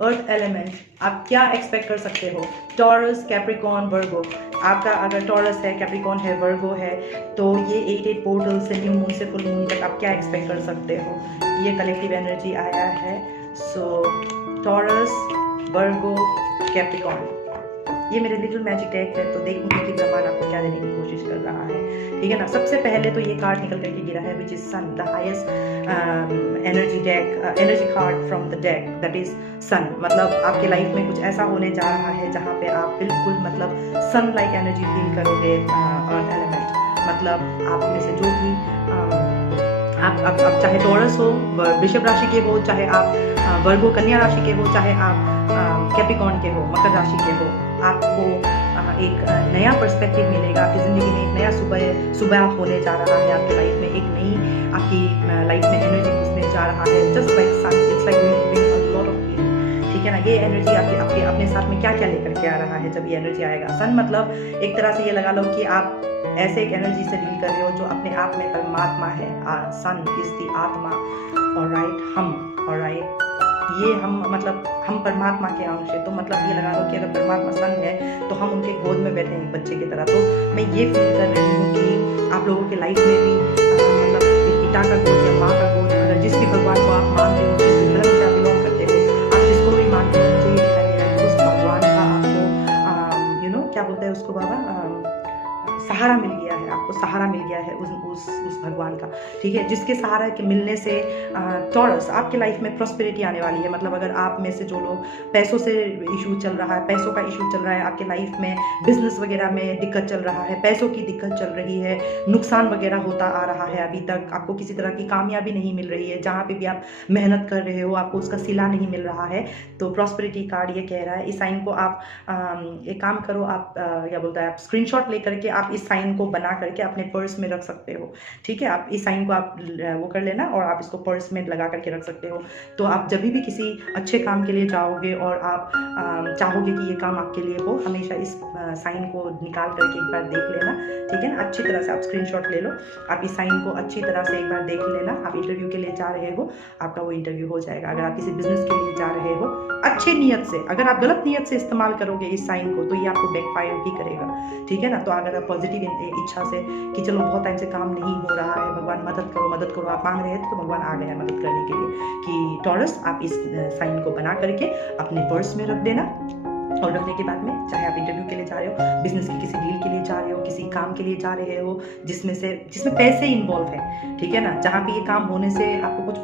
Earth element, आप क्या expect कर सकते हो? टॉरस, कैप्रिकॉर्न, वर्गो। आपका अगर टॉरस है, कैप्रिकॉर्न है, वर्गो है, तो ये 8 पोर्टल से न्यू मून से फुल मून तक आप क्या एक्सपेक्ट कर सकते हो? ये कलेक्टिव एनर्जी आया है। सो टॉरस, वर्गो, कैप्रिकॉर्न, ये मेरे लिटिल मैजिक डेक है, तो देखूंगी कि ब्रह्मांड आपको क्या देने की कोशिश कर रहा है। ठीक है ना। सबसे पहले तो ये कार्ड निकल करके गिरा है which is sun, the highest energy deck, energy card from the deck, that is sun. मतलब आपके लाइफ में कुछ ऐसा होने जा रहा है जहाँ पे आप बिल्कुल मतलब सन लाइक एनर्जी फील करोगे। अर्थ एलिमेंट मतलब आप में से जो भी आप चाहे टॉरस हो, वृषभ राशि के हो, चाहे आप वर्गो कन्या राशि के हो, चाहे आप कैप्रिकॉर्न के हो, मकर राशि के हो, आपको एक नया पर्सपेक्टिव मिलेगा। आपकी ज़िंदगी में एक नया सुबह होने जा रहा है। आपकी लाइफ में एक नई आपकी लाइफ में एनर्जी घुसने जा रहा है। Just like sun, it's like bring a lot of healing. ठीक है ना। ये एनर्जी आपके अपने साथ में क्या क्या लेकर के आ रहा है जब ये एनर्जी आएगा। सन मतलब एक तरह से ये लगा लो कि आप ऐसे एक एनर्जी से डील कर रहे हो जो अपने आप में परमात्मा है। सन इज द आत्मा, ऑलराइट, हम, ऑलराइट, ये हम मतलब हम परमात्मा के अंश है। तो मतलब ये लगा लो कि अगर परमात्मा सन है तो हम उनके गोद में बैठे हैं बच्चे की तरह। तो मैं ये फील कर रही हूँ कि आप लोगों के लाइफ में भी मतलब एक पिता का गोद या माँ का गोद, अगर जिस भी भगवान को आप मानते हो, जिस भी धर्म से आप बिलोंग करते हो, आप जिसको भी मानते हो, मुझे ये दिखाई दे रहा है कि उस भगवान का आपको क्या बोलते हैं उसको बाबा, सहारा मिल गया है। आपको सहारा मिल गया है उस भगवान का। ठीक है। जिसके सहारा के मिलने से टॉरस आपके लाइफ में प्रॉस्पेरिटी आने वाली है। मतलब अगर आप में से जो लोग पैसों से इशू चल रहा है, पैसों का इशू चल रहा है, आपके लाइफ में बिजनेस वगैरह में दिक्कत चल रहा है, पैसों की दिक्कत चल रही है, नुकसान वगैरह होता आ रहा है, अभी तक आपको किसी तरह की कामयाबी नहीं मिल रही है, जहाँ पे भी आप मेहनत कर रहे हो आपको उसका सिला नहीं मिल रहा है, तो प्रॉस्पेरिटी कार्ड ये कह रहा है। इस साइन को आप एक काम करो, आप क्या बोलता है, आप स्क्रीनशॉट लेकर के आप इस साइन को बना करके अपने पर्स में रख सकते हो। ठीक है। आप इस साइन को आप वो कर लेना और आप इसको पर्स में लगा करके रख सकते हो। तो आप जब भी किसी अच्छे काम के लिए जाओगे और आप चाहोगे कि ये काम आपके लिए हो, हमेशा इस साइन को निकाल करके एक बार देख लेना। ठीक है ना। अच्छी तरह से आप स्क्रीनशॉट ले लो, आप इस साइन को अच्छी तरह से एक बार देख लेना। आप इंटरव्यू के लिए जा रहे हो, आपका वो इंटरव्यू हो जाएगा। अगर आप किसी बिजनेस के लिए जा रहे हो अच्छे नियत से, अगर आप गलत नियत से इस्तेमाल करोगे इस साइन को तो ये आपको बैकफायर ही करेगा। ठीक है ना। तो अगर आप पॉजिटिव इच्छा से कि चलो बहुत टाइम से काम नहीं हो रहा है, भगवान मदद करो मदद करो, आप मांग रहे थे तो भगवान आ गए हैं मदद करने के लिए कि टॉरस आप इस साइन को बना करके अपने पर्स में रख देना। और रखने के बाद में चाहे आप इंटरव्यू के लिए जा रहे हो, बिजनेस की किसी डील के लिए जा रहे हो, किसी काम के लिए जा रहे हो जिसमें पैसे इन्वॉल्व है। ठीक है ना। जहाँ पे ये काम होने से आपको कुछ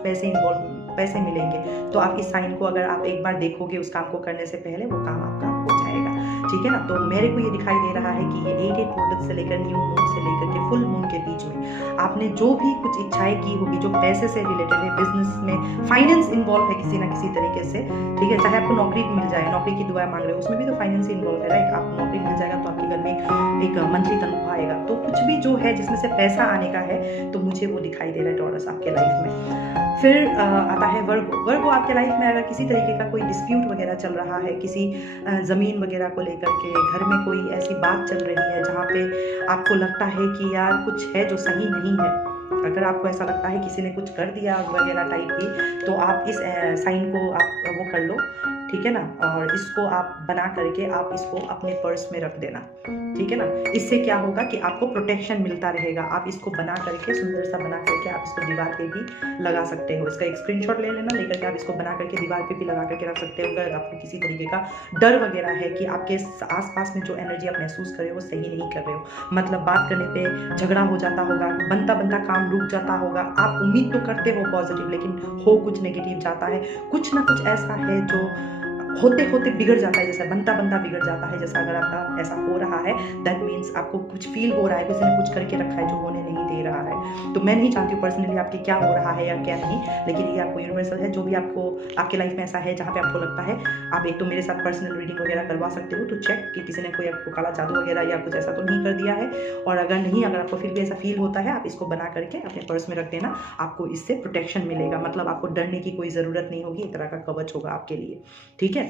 पैसे मिलेंगे, तो आप इस साइन को अगर आप एक बार देखोगे उस काम को करने से पहले, वो काम आपका हो जाएगा। ठीक है ना। तो मेरे को ये दिखाई दे रहा है कि ये 8 पोर्टल से लेकर न्यू मून से लेकर के फुल मून के बीच में आपने जो भी कुछ इच्छाएं की होगी, जो पैसे से रिलेटेड है, बिजनेस में फाइनेंस इन्वॉल्व है किसी ना किसी तरीके से। ठीक है। चाहे आपको नौकरी मिल जाए, नौकरी की दुआ मांग रहे हो, उसमें भी तो फाइनेंस इन्वॉल्व है, राइट। आपको नौकरी मिल जाएगा तो आपके घर में एक मंथली तनख्वाह आएगा। तो कुछ भी जो है जिसमें से पैसा आने का है, तो मुझे वो दिखाई दे रहा है टॉरस आपके लाइफ में। फिर आता है वर्गो आपके लाइफ में अगर किसी तरीके का कोई डिस्प्यूट वगैरह चल रहा है, किसी ज़मीन वगैरह को लेकर के, घर में कोई ऐसी बात चल रही है जहाँ पे आपको लगता है कि यार कुछ है जो सही नहीं है, अगर आपको ऐसा लगता है किसी ने कुछ कर दिया वगैरह टाइप की, तो आप इस साइन को आप वो कर लो। ठीक है ना। और इसको आप बना करके आप इसको अपने पर्स में रख देना। ठीक है ना। इससे क्या होगा कि आपको प्रोटेक्शन मिलता रहेगा। आप इसको बना करके सुंदर सा बना करके आप इसको दीवार पे भी लगा सकते हो। इसका एक स्क्रीनशॉट ले लेना, लेकर के आप इसको बना करके दीवार पे भी लगा करके रख सकते हो। अगर आपको किसी तरीके का डर वगैरह है कि आपके आसपास में जो एनर्जी आप महसूस कर रहे हो वो सही नहीं कर रहे हो, मतलब बात करने पे झगड़ा हो जाता होगा, बनता काम रुक जाता होगा, आप उम्मीद तो करते हो पॉजिटिव लेकिन हो कुछ नेगेटिव जाता है, कुछ ना कुछ ऐसा है जो होते होते बिगड़ जाता है, जैसा बनता बिगड़ जाता है, जैसा अगर आपका ऐसा हो रहा है दैट मीन्स आपको कुछ फील हो रहा है, किसी ने कुछ करके रखा है जो होने नहीं दे रहा है। तो मैं नहीं जानती हूँ पर्सनली आपके क्या हो रहा है या क्या नहीं, लेकिन ये आपको यूनिवर्सल है। जो भी आपको आपके लाइफ में ऐसा है जहाँ पे आपको लगता है, आप एक तो मेरे साथ पर्सनल रीडिंग वगैरह करवा सकते हो, तो चेक कि किसी ने कोई आपको काला जादू वगैरह या कुछ ऐसा तो नहीं कर दिया है। और अगर नहीं, अगर आपको फिर भी ऐसा फील होता है, आप इसको बना करके अपने पर्स में रख देना, आपको इससे प्रोटेक्शन मिलेगा। मतलब आपको डरने की कोई ज़रूरत नहीं होगी, एक तरह का कवच होगा आपके लिए। ठीक है।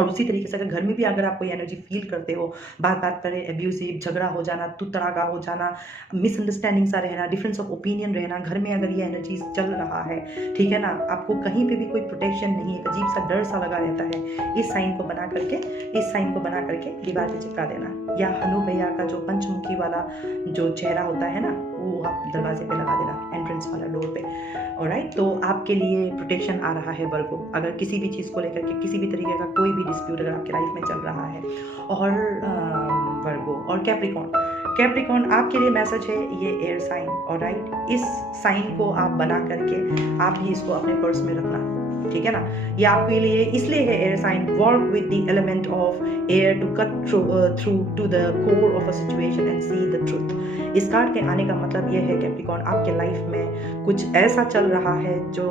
और उसी तरीके से अगर घर में भी अगर आप कोई एनर्जी फील करते हो, बात बात पर एब्यूसिव, झगड़ा हो जाना, तू-तड़ाका हो जाना, मिसअंडरस्टैंडिंग सा रहना, डिफरेंस ऑफ ओपिनियन रहना, घर में अगर ये एनर्जीज चल रहा है, ठीक है ना, आपको कहीं पे भी कोई प्रोटेक्शन नहीं है, अजीब सा डर सा लगा रहता है, इस साइन को बना करके दीवार पे चिपका देना, या हनु भैया का जो पंचमुखी वाला जो चेहरा होता है ना, वो आप दरवाजे पे लगा देना, एंट्रेंस वाला डोर पे। ऑलराइट, तो आपके लिए प्रोटेक्शन आ रहा है वर्गो, अगर किसी भी चीज़ को लेकर के किसी भी तरीके का कोई भी डिस्प्यूट अगर आपकी लाइफ में चल रहा है। और वर्गो और कैप्रिकॉर्न आपके लिए मैसेज है, ये एयर साइन। ऑलराइट, इस साइन को आप बना करके आप ही इसको अपने पर्स में रखना, ठीक है ना। ये आपके लिए इसलिए है air sign, work with the element of air to cut through to the core of a situation and see the truth. इस कार्ड के आने का मतलब ये है कैप्रिकॉर्न, आपके लाइफ में कुछ ऐसा चल रहा है जो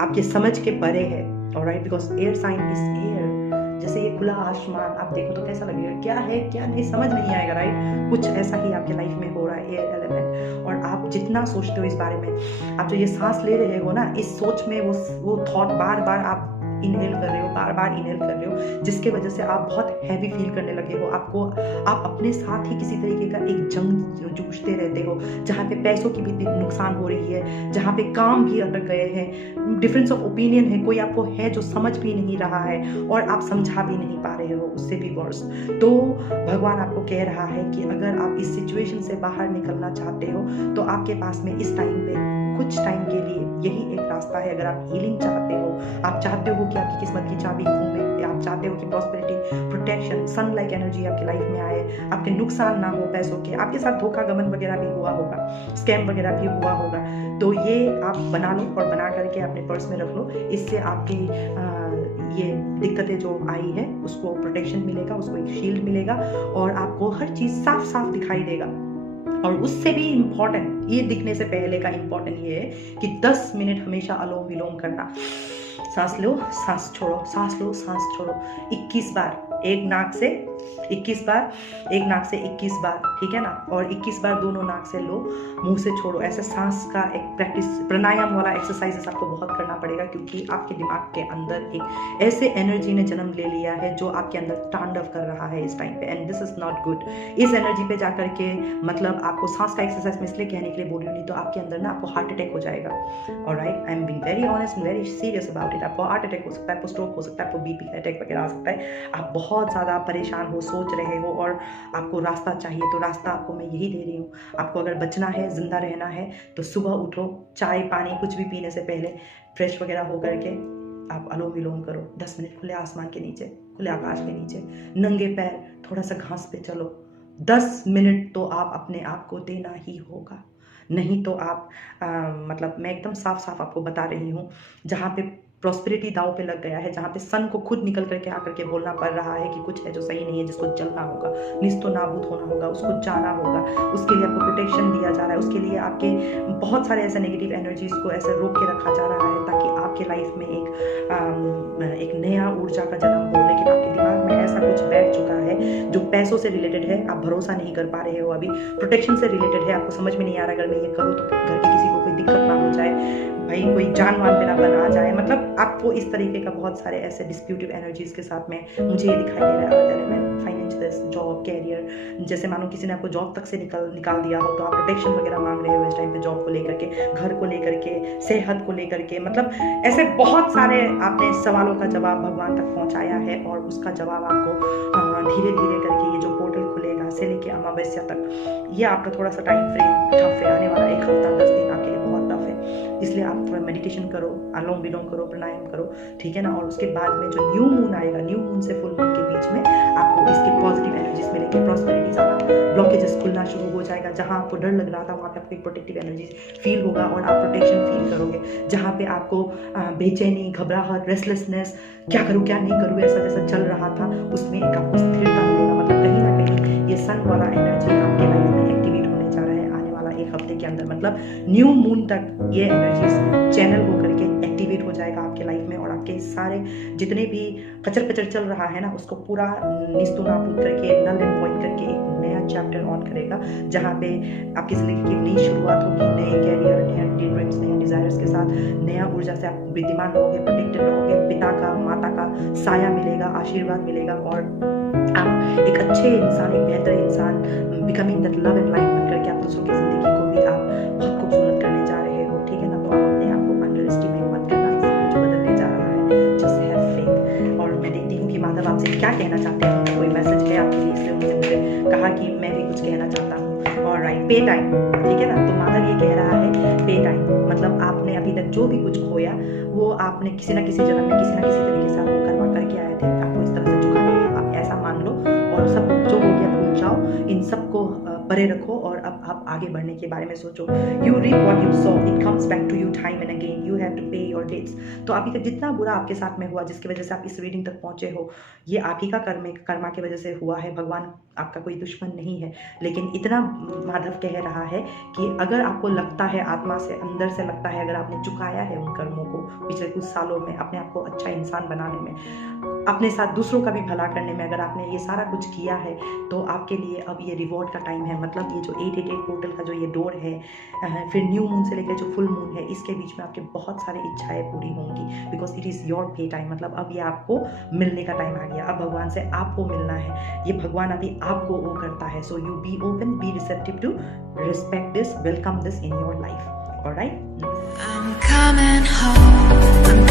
आपके समझ के परे है। Alright, because air sign is air, जैसे ये खुला आसमान आप देखो तो कैसा लगेगा, क्या है क्या नहीं समझ नहीं आएगा। राइट, कुछ ऐसा ही आपके लाइफ में हो रहा है, एयर एलिमेंट। और आप जितना सोचते हो इस बारे में, आप जो ये सांस ले रहे हो ना, इस सोच में वो थॉट बार बार आप इनहेल कर रहे हो, बार बार इनहेल कर रहे हो, जिसके वजह से आप बहुत हैवी फील करने लगे हो। आप अपने साथ ही किसी तरीके का एक जंग जूझते रहते हो, जहाँ पे पैसों की भी नुकसान हो रही है, जहाँ पे काम भी अटक गए हैं, डिफरेंस ऑफ ओपिनियन है, कोई आपको है जो समझ भी नहीं रहा है और आप समझा भी नहीं पा रहे हो, उससे भी वर्स। तो भगवान आपको कह रहा है कि अगर आप इस सिचुएशन से बाहर निकलना चाहते हो तो आपके पास में इस टाइम पे कुछ टाइम के लिए यही एक रास्ता है। अगर आप हीलिंग चाहते हो, आप चाहते हो कि आपकी किस्मत की चाबी घूमे, आप चाहते हो कि प्रॉस्पेरिटी, प्रोटेक्शन, सन लाइक एनर्जी आपकी लाइफ में आए, आपके नुकसान ना हो पैसों के, आपके साथ धोखा गमन वगैरह भी हुआ होगा, स्कैम वगैरह भी हुआ होगा, तो ये आप बना लो और बना करके अपने पर्स में रख लो। इससे आपकी ये दिक्कतें जो आई है उसको प्रोटेक्शन मिलेगा, उसको एक शील्ड मिलेगा और आपको हर चीज़ साफ साफ दिखाई देगा। और उससे भी इम्पॉर्टेंट, ये दिखने से पहले का इम्पॉर्टेंट ये है कि 10 मिनट हमेशा अनुलोम विलोम करना। सांस लो, सांस छोड़ो, सांस लो, सांस छोड़ो, 21 बार, एक नाक से 21 बार, एक नाक से 21 बार, ठीक है ना। और 21 बार दोनों नाक से लो, मुंह से छोड़ो। ऐसे सांस का एक प्रैक्टिस, प्राणायाम वाला एक्सरसाइजेस आपको बहुत करना पड़ेगा, क्योंकि आपके दिमाग के अंदर एक ऐसे एनर्जी ने जन्म ले लिया है जो आपके अंदर तांडव कर रहा है इस टाइम पे, and this is not good. इस एनर्जी पे जाकर के, मतलब आपको सांस का एक्सरसाइज में इसलिए कहने के लिए बोल रही हूँ, नहीं तो आपके अंदर ना आपको हार्ट अटैक हो जाएगा। Alright, I am being very honest and very serious about it. आपको हार्ट अटैक हो सकता है, आपको स्ट्रोक हो सकता है, आपको बीपी अटैक वगैरह आ सकता है। आप बहुत ज़्यादा परेशान हो, सोच रहे हो और आपको रास्ता चाहिए, तो रास्ता आपको मैं यही दे रही हूँ। आपको अगर बचना है, जिंदा रहना है, तो सुबह उठो, चाय पानी कुछ भी पीने से पहले फ्रेश वगैरह हो करके आप अनुलोम विलोम करो। 10 मिनट खुले आसमान के नीचे, खुले आकाश के नीचे, नंगे पैर थोड़ा सा घास पे चलो। 10 मिनट तो आप अपने आप को देना ही होगा, नहीं तो आप मतलब मैं एकदम साफ साफ आपको बता रही हूँ, जहाँ पे प्रॉस्पेरिटी दाव पे लग गया है, जहाँ पे सन को खुद निकल करके आकर के बोलना पड़ रहा है कि कुछ है जो सही नहीं है, जिसको जलना होगा, निस्तो नाबूद होना होगा, उसको जाना होगा, उसके लिए आपको प्रोटेक्शन दिया जा रहा है, उसके लिए आपके बहुत सारे ऐसे नेगेटिव एनर्जीज को ऐसे रोक के रखा जा रहा है ताकि आपके लाइफ में एक नया ऊर्जा का जन्म हो। लेकिन आपके दिमाग में ऐसा कुछ बैठ चुका है जो पैसों से रिलेटेड है, आप भरोसा नहीं कर पा रहे हो, अभी प्रोटेक्शन से रिलेटेड है, आपको समझ में नहीं आ रहा अगर मैं ये करूँ तो घर के किसी को कोई दिक्कत ना हो जाए, भाई कोई जान वान पे ना बना जाए, मतलब आपको इस तरीके का बहुत सारे ऐसे डिस्प्यूटिव एनर्जीज के साथ में मुझे ये दिखाई दे रहा है। फाइनेंशियल, जॉब, कैरियर, जैसे मानो किसी ने आपको जॉब तक से निकाल दिया हो, तो आप प्रोटेक्शन वगैरह मांग रहे हो इस टाइम पे, जॉब को लेकर के, घर को लेकर के, सेहत को लेकर के, मतलब ऐसे बहुत सारे आपने सवालों का जवाब भगवान तक पहुंचाया है और उसका जवाब आपको धीरे धीरे करके ये जो पोर्टल खुलेगा से लेके अमावस्या तक, ये आपका थोड़ा सा टाइम फ्रेम टफ है, आने वाला 1 हफ्ता 10 दिन आपके लिए बहुत टफ है। इसलिए आप थोड़ा मेडिटेशन करो, अनुलोम विलोम करो, प्राणायाम करो, ठीक है ना। और उसके बाद में जो न्यू मून आएगा, न्यू मून से फुल मून के बीच में आपको इसके पॉजिटिव एनर्जीज मिलेंगे, प्रॉस्पेरिटी आना, ब्लॉकेजेस खुलना शुरू हो जाएगा। जहाँ आपको डर लग रहा था वहाँ पे आपको एक प्रोटेक्टिव एनर्जीज फील होगा और आप प्रोटेक्शन फील करोगे। जहाँ पे आपको बेचैनी, घबराहट, रेस्टलेसनेस, क्या करूँ क्या नहीं करूँ, ऐसा जैसा चल रहा था, उसमें एक आपको स्थिरता मिलेगा। मतलब कहीं ना कहीं ये सन वाला एनर्जी आपके लाइफ में एक्टिवेट होने जा रहा है आने वाला 1 हफ्ते के अंदर, मतलब न्यू मून तक ये एनर्जीज चैनल होकर के एक्टिवेट हो जाएगा आपके लाइफ में और आपके सारे जितने भी कचर पचर चल रहा है ना, उसको पूरा निस्तो नाबूद करके, नल एंड वॉइड करके एक नया चैप्टर ऑन करेगा, जहाँ पे आपकी जिंदगी की नई शुरुआत होगी, नए कैरियर, नए ड्रीम्स, नए डिजायर्स के साथ, नया ऊर्जा से आप विद्यमान रहोगे, प्रोटेक्टेड रहोगे, पिता का, माता का साया मिलेगा, आशीर्वाद मिलेगा और आप एक अच्छे इंसान, एक बेहतर इंसान, becoming that love and light बनकर के आप दूसरों की ज़िंदगी को भी आप बहुत खूबसूरत करने जा रहे हो, ठीक है ना। तो आप अपने आप को अंडर एस्टिमेट मत करना, सब कुछ बदलने जा रहा है, जस्ट हैव फेथ। और मैं देखती हूँ कि माधव आपसे क्या कहना चाहते हैं, उनका कोई मैसेज है आपके लिए, इसलिए उन्होंने मुझे कहा कि मैं भी कुछ कहना चाहता हूँ। और राइट, पे टाइम, ठीक है ना। तो माधव ये कह रहा है पे टाइम, मतलब आपने अभी तक जो भी कुछ खोया वो आपने किसी ना किसी जन्म में किसी ना किसी तरीके से आपको करवा करके आए थे, आपको इस तरह से चुका दिया, आप ऐसा मान लो और सब जो हो गया भूल जाओ, इन सबको परे रखो और अब आप आगे बढ़ने के बारे में सोचो। You reap what you sow, it comes back to you time and again, you have to pay your debts. तो अभी तक जितना बुरा आपके साथ में हुआ, जिसकी वजह से आप इस रीडिंग तक पहुंचे हो, ये आप ही का कर्मा की वजह से हुआ है। भगवान आपका कोई दुश्मन नहीं है, लेकिन इतना माधव कह रहा है कि अगर आपको लगता है, आत्मा से अंदर से लगता है, अगर आपने चुकाया है उन कर्मों को पिछले कुछ सालों में, अपने आप को अच्छा इंसान बनाने में, अपने साथ दूसरों का भी भला करने में, अगर आपने ये सारा कुछ किया है, तो आपके लिए अब ये रिवॉर्ड का टाइम है। मतलब ये जो 888 पोर्टल का जो ये डोर है, फिर न्यू मून से लेकर जो फुल मून है, इसके बीच में आपके बहुत सारी इच्छाएं पूरी होंगी, बिकॉज इट इज़ योर पे टाइम। मतलब अब ये आपको मिलने का टाइम आ गया, अब भगवान से आपको मिलना है, ये भगवान अभी आपको वो करता है। So you be open, be receptive to respect this, welcome this in your life. Alright, I'm coming home.